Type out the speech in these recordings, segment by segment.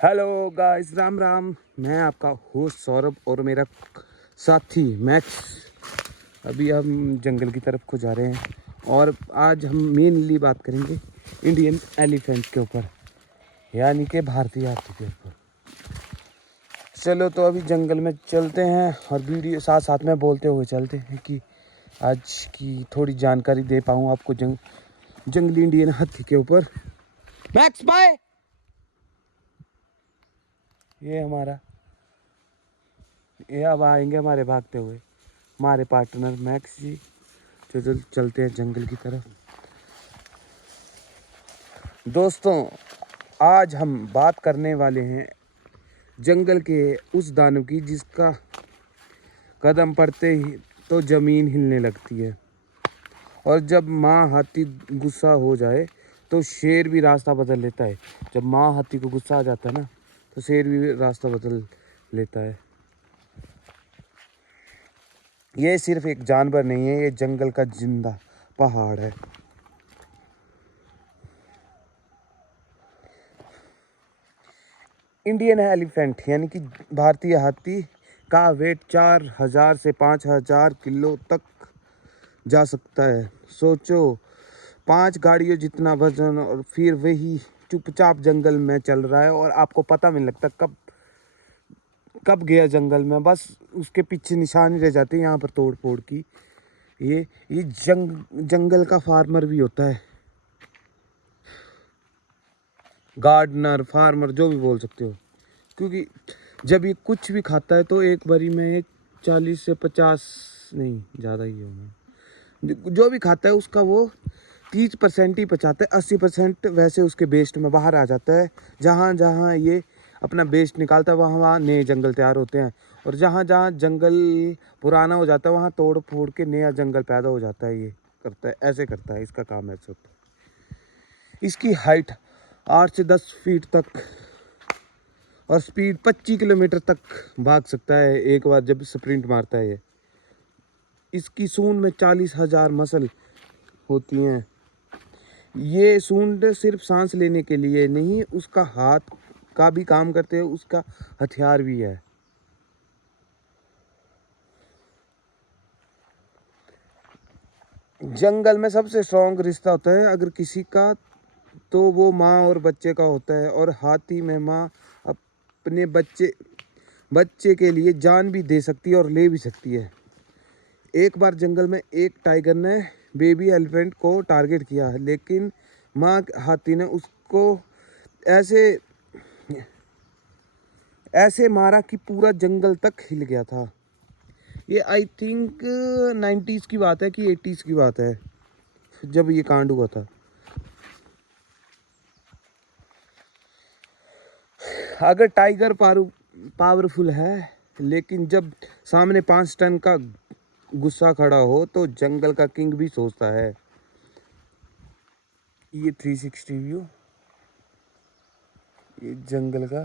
Hello guys, Ram Ram. मैं आपका host Saurabh और मेरा साथी मैक्स। अभी हम जंगल की तरफ को जा रहे हैं और आज हम मेनली बात करेंगे इंडियन एलिफेंट के ऊपर, यानी कि भारतीय हाथी के ऊपर। चलो तो अभी जंगल में चलते हैं और वीडियो साथ साथ में बोलते हुए चलते हैं कि आज की थोड़ी जानकारी दे पाऊँ आपको जंगली इंडियन हाथी के ऊपर। Max bye. ये अब आएंगे हमारे भागते हुए हमारे पार्टनर मैक्स जी। तो चलते हैं जंगल की तरफ। दोस्तों, आज हम बात करने वाले हैं जंगल के उस दानव की जिसका कदम पड़ते ही तो ज़मीन हिलने लगती है, और जब माँ हाथी गुस्सा हो जाए तो शेर भी रास्ता बदल लेता है। जब माँ हाथी को गुस्सा आ जाता है ना, तो शेर भी रास्ता बदल लेता है। ये सिर्फ एक जानवर नहीं है, ये जंगल का जिंदा पहाड़ है। इंडियन एलिफेंट यानी कि भारतीय हाथी का वेट 4000 से 5000 किलो तक जा सकता है। सोचो, 5 गाड़ियों जितना वजन, और फिर वही चुपचाप जंगल में चल रहा है और आपको पता नहीं लगता कब कब गया जंगल में। बस उसके पीछे निशानी रह जाती है यहाँ पर तोड़ फोड़ की। ये जंगल का फार्मर भी होता है, गार्डनर, फार्मर, जो भी बोल सकते हो। क्योंकि जब ये कुछ भी खाता है तो एक बारी में ये 40 से 50, नहीं ज़्यादा ही होगा, जो भी खाता है उसका वो 30% ही पचाता है। 80% वैसे उसके वेस्ट में बाहर आ जाता है। जहाँ जहाँ ये अपना वेस्ट निकालता है वहाँ वहाँ नए जंगल तैयार होते हैं, और जहाँ जहाँ जंगल पुराना हो जाता है वहाँ तोड़ फोड़ के नया जंगल पैदा हो जाता है। ये करता है, ऐसे करता है, इसका काम ऐसे होता है। इसकी हाइट 8 से 10 फीट तक और स्पीड 25 किलोमीटर तक भाग सकता है एक बार जब स्प्रिंट मारता है। ये इसकी सूंड में 40,000 मसल होती हैं। ये सूंड सिर्फ सांस लेने के लिए नहीं, उसका हाथ का भी काम करते हैं, उसका हथियार भी है। जंगल में सबसे स्ट्रॉन्ग रिश्ता होता है अगर किसी का, तो वो माँ और बच्चे का होता है। और हाथी में माँ अपने बच्चे के लिए जान भी दे सकती है और ले भी सकती है। एक बार जंगल में एक टाइगर ने बेबी एलिफेंट को टारगेट किया, लेकिन माँ हाथी ने उसको ऐसे ऐसे मारा कि पूरा जंगल तक हिल गया था। ये आई थिंक 90s की बात है कि 80s की बात है जब ये कांड हुआ था। अगर टाइगर पावरफुल है, लेकिन जब सामने 5 टन का गुस्सा खड़ा हो तो जंगल का किंग भी सोचता है। ये 360 व्यू, ये जंगल का,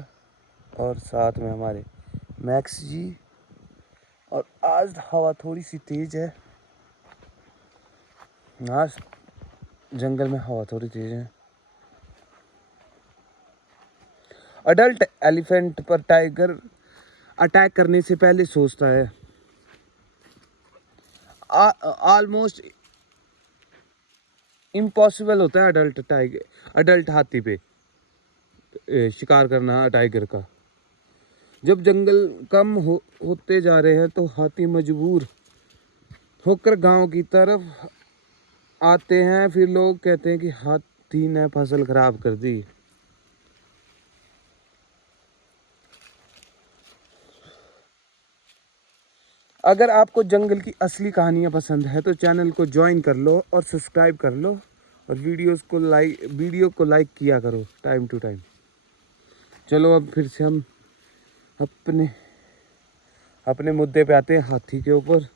और साथ में हमारे मैक्स जी। और आज हवा थोड़ी सी तेज है। आज जंगल में हवा थोड़ी तेज है। अडल्ट एलिफेंट पर टाइगर अटैक करने से पहले सोचता है। ऑलमोस्ट इम्पॉसिबल होता है अडल्ट हाथी पे शिकार करना टाइगर का। जब जंगल कम होते जा रहे हैं तो हाथी मजबूर होकर गांव की तरफ आते हैं। फिर लोग कहते हैं कि हाथी ने फसल खराब कर दी। अगर आपको जंगल की असली कहानियाँ पसंद है तो चैनल को ज्वाइन कर लो और सब्सक्राइब कर लो, और वीडियो को लाइक किया करो टाइम टू टाइम। चलो अब फिर से हम अपने अपने मुद्दे पे आते हैं, हाथी के ऊपर।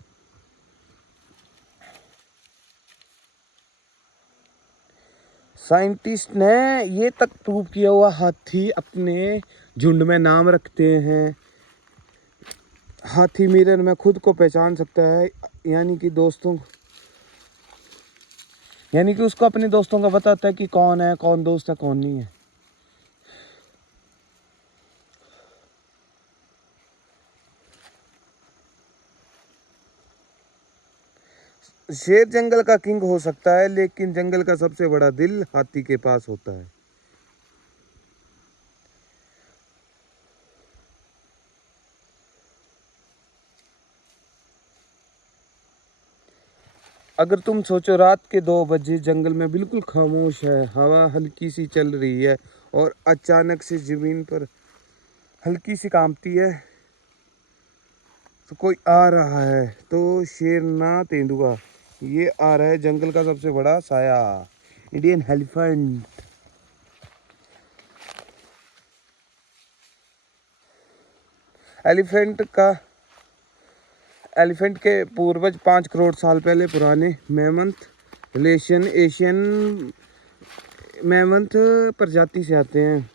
साइंटिस्ट ने ये तक प्रूव किया हुआ हाथी अपने झुंड में नाम रखते हैं। हाथी मिरर में खुद को पहचान सकता है, यानी कि उसको अपने दोस्तों का बताता है कि कौन है, कौन दोस्त है, कौन नहीं है। शेर जंगल का किंग हो सकता है, लेकिन जंगल का सबसे बड़ा दिल हाथी के पास होता है। अगर तुम सोचो रात के 2 बजे जंगल में बिल्कुल खामोश है, हवा हल्की सी चल रही है और अचानक से जमीन पर हल्की सी कांपती है, तो कोई आ रहा है, तो शेर ना तेंदुआ, ये आ रहा है जंगल का सबसे बड़ा साया, इंडियन एलिफेंट। एलिफेंट का एलिफेंट के पूर्वज 5 करोड़ साल पहले पुराने मैमथ रिलेशन एशियन मैमथ प्रजाति से आते हैं।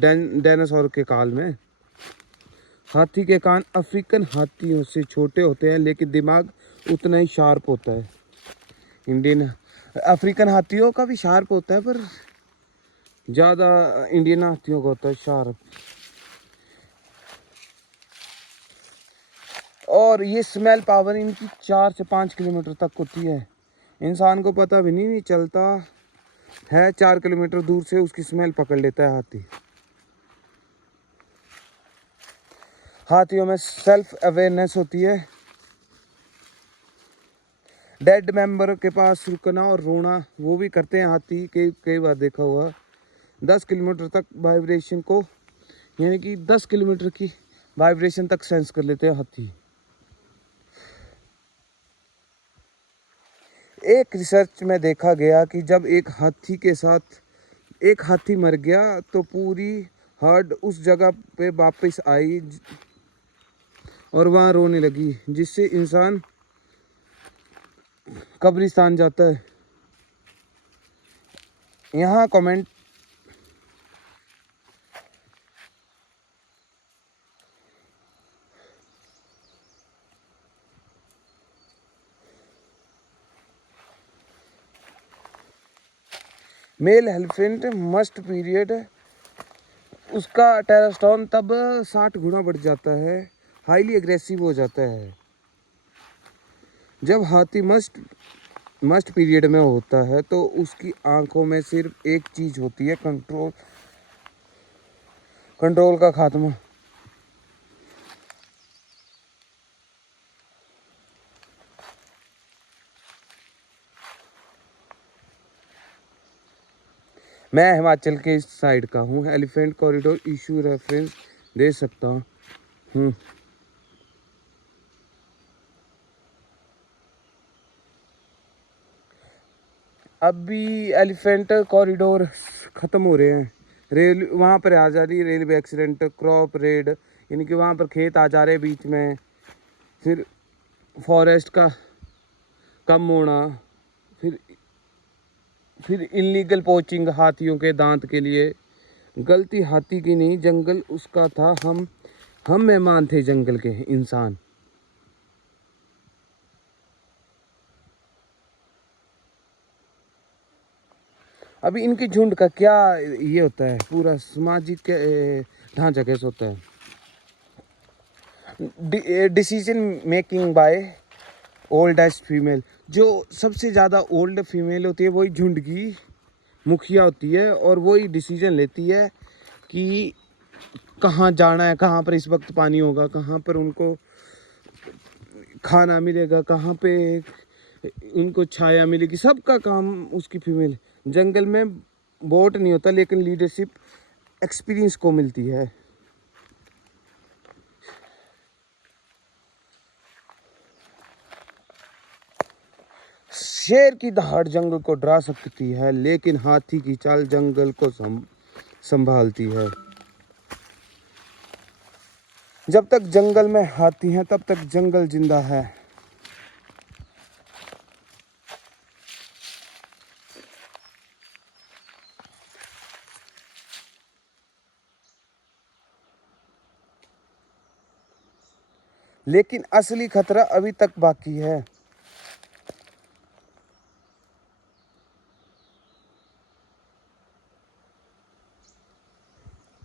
डायनासोर के काल में हाथी के कान अफ्रीकन हाथियों से छोटे होते हैं, लेकिन दिमाग उतना ही शार्प होता है। इंडियन अफ्रीकन हाथियों का भी शार्प होता है, पर ज़्यादा इंडियन हाथियों का होता है शार्प। और ये स्मेल पावर इनकी 4 से 5 किलोमीटर तक होती है। इंसान को पता भी नहीं चलता है, 4 किलोमीटर दूर से उसकी स्मेल पकड़ लेता है हाथी। हाथियों में सेल्फ अवेयरनेस होती है। डेड मेंबर के पास रुकना और रोना वो भी करते हैं हाथी, कई बार देखा हुआ। 10 किलोमीटर तक वाइब्रेशन को, यानी कि 10 किलोमीटर की वाइब्रेशन तक सेंस कर लेते हैं हाथी। एक रिसर्च में देखा गया कि जब एक हाथी मर गया तो पूरी हर्ड उस जगह पे वापस आई और वहाँ रोने लगी, जिससे इंसान कब्रिस्तान जाता है। यहाँ comment mail elephant must period, उसका टेस्टोस्टेरोन तब 60 गुना बढ़ जाता है, हाईली एग्रेसिव हो जाता है। जब हाथी मस्ट पीरियड में होता है तो उसकी आंखों में सिर्फ एक चीज होती है, कंट्रोल का खात्मा। मैं हिमाचल के इस साइड का हूँ, एलिफेंट कॉरिडोर इशू रेफरेंस दे सकता हूँ। अब भी एलिफेंट कॉरिडोर ख़त्म हो रहे हैं। रेल वहाँ पर आ जा रही है, रेलवे एक्सीडेंट, क्रॉप रेड, यानी कि वहाँ पर खेत आ जा रहे बीच में, फिर फॉरेस्ट का कम होना, फिर इलीगल पोचिंग हाथियों के दांत के लिए। गलती हाथी की नहीं, जंगल उसका था, हम मेहमान थे जंगल के, इंसान। अभी इनकी झुंड का क्या ये होता है, पूरा सामाजिक ढांचा कैसे होता है। Decision making by oldest female, जो सबसे ज़्यादा ओल्ड फीमेल होती है वही झुंड की मुखिया होती है, और वही डिसीजन लेती है कि कहाँ जाना है, कहाँ पर इस वक्त पानी होगा, कहाँ पर उनको खाना मिलेगा, कहाँ पे उनको छाया मिलेगी, सबका काम उसकी फीमेल। जंगल में वोट नहीं होता, लेकिन लीडरशिप एक्सपीरियंस को मिलती है। शेर की दहाड़ जंगल को डरा सकती है, लेकिन हाथी की चाल जंगल को संभालती है। जब तक जंगल में हाथी हैं तब तक जंगल जिंदा है। लेकिन असली खतरा अभी तक बाकी है।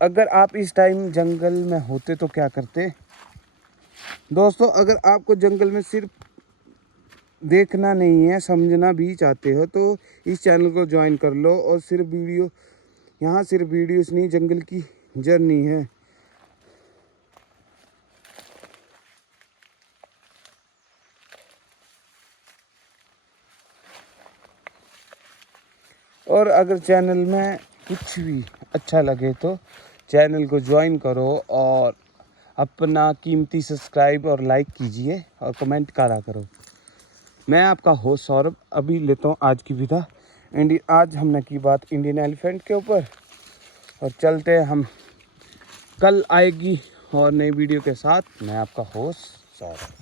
अगर आप इस टाइम जंगल में होते तो क्या करते? दोस्तों, अगर आपको जंगल में सिर्फ देखना नहीं है, समझना भी चाहते हो तो इस चैनल को ज्वाइन कर लो। और सिर्फ वीडियो, यहाँ सिर्फ वीडियोस नहीं, जंगल की जर्नी है। और अगर चैनल में कुछ भी अच्छा लगे तो चैनल को ज्वाइन करो और अपना कीमती सब्सक्राइब और लाइक कीजिए और कमेंट करा करो। मैं आपका होस्ट सौरभ अभी लेता हूँ आज की विदा। आज हमने की बात इंडियन एलिफेंट के ऊपर, और चलते हैं हम, कल आएगी और नई वीडियो के साथ। मैं आपका होस्ट सौरभ।